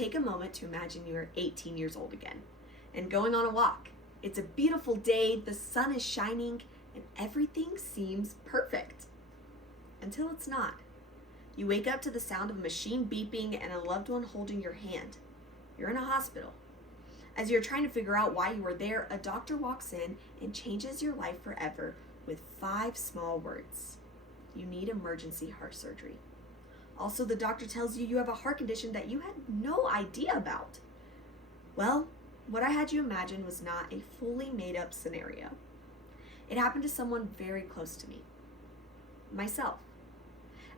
Take a moment to imagine you are 18 years old again and going on a walk. It's a beautiful day, the sun is shining, and everything seems perfect. Until it's not. You wake up to the sound of a machine beeping and a loved one holding your hand. You're in a hospital. As you're trying to figure out why you were there, a doctor walks in and changes your life forever with 5 small words. You need emergency heart surgery. Also, the doctor tells you you have a heart condition that you had no idea about. Well, what I had you imagine was not a fully made up scenario. It happened to someone very close to me. Myself.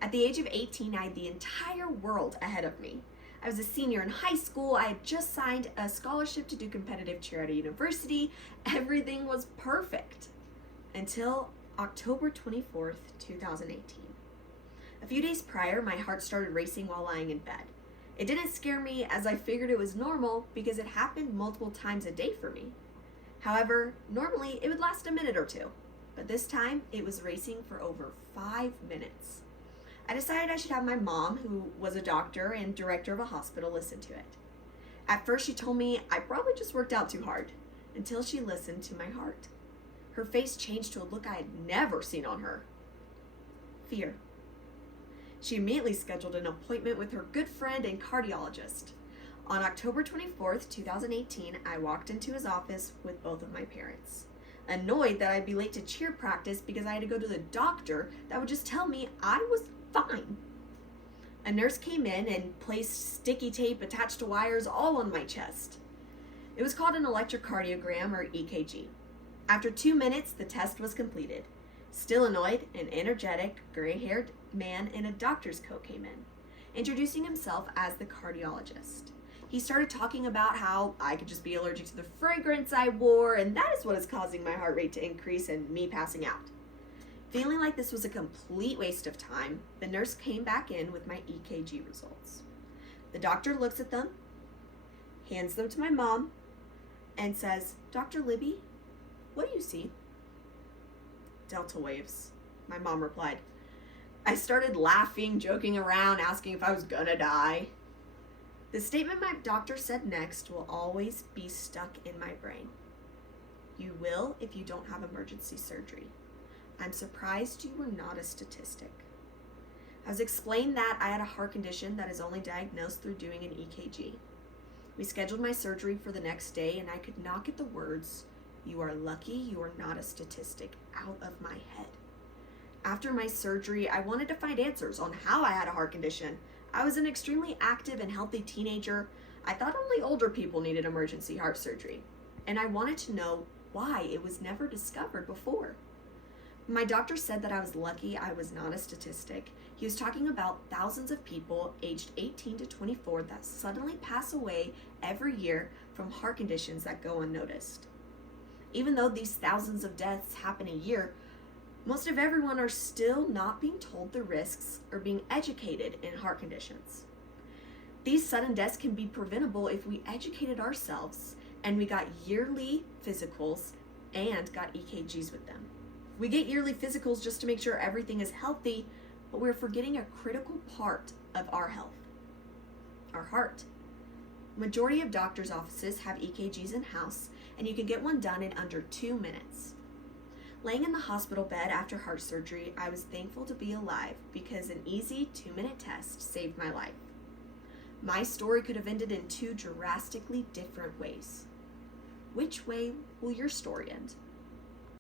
At the age of 18, I had the entire world ahead of me. I was a senior in high school. I had just signed a scholarship to do competitive cheer at a university. Everything was perfect until October 24th, 2018. A few days prior, my heart started racing while lying in bed. It didn't scare me as I figured it was normal because it happened multiple times a day for me. However, normally it would last a minute or two, but this time it was racing for over 5 minutes. I decided I should have my mom, who was a doctor and director of a hospital, listen to it. At first she told me I probably just worked out too hard, until she listened to my heart. Her face changed to a look I had never seen on her. Fear. She immediately scheduled an appointment with her good friend and cardiologist. On October 24th, 2018, I walked into his office with both of my parents. Annoyed that I'd be late to cheer practice because I had to go to the doctor that would just tell me I was fine. A nurse came in and placed sticky tape attached to wires all on my chest. It was called an electrocardiogram, or EKG. After 2 minutes, the test was completed. Still annoyed, an energetic, gray-haired man in a doctor's coat came in, introducing himself as the cardiologist. He started talking about how I could just be allergic to the fragrance I wore, and that is what is causing my heart rate to increase and me passing out. Feeling like this was a complete waste of time, the nurse came back in with my EKG results. The doctor looks at them, hands them to my mom, and says, "Dr. Libby, what do you see?" "Delta waves," my mom replied. I started laughing, joking around, asking if I was gonna die. The statement my doctor said next will always be stuck in my brain. "You will if you don't have emergency surgery. I'm surprised you were not a statistic." I was explained that I had a heart condition that is only diagnosed through doing an EKG. We scheduled my surgery for the next day, and I could not get the words, "You are lucky you are not a statistic," out of my head. After my surgery, I wanted to find answers on how I had a heart condition. I was an extremely active and healthy teenager. I thought only older people needed emergency heart surgery, and I wanted to know why it was never discovered before. My doctor said that I was lucky I was not a statistic. He was talking about thousands of people aged 18 to 24 that suddenly pass away every year from heart conditions that go unnoticed. Even though these thousands of deaths happen a year, most of everyone are still not being told the risks or being educated in heart conditions. These sudden deaths can be preventable if we educated ourselves and we got yearly physicals and got EKGs with them. We get yearly physicals just to make sure everything is healthy, but we're forgetting a critical part of our health: our heart. Majority of doctors' offices have EKGs in-house, and you can get one done in under 2 minutes. Laying in the hospital bed after heart surgery, I was thankful to be alive because an easy 2-minute test saved my life. My story could have ended in 2 drastically different ways. Which way will your story end?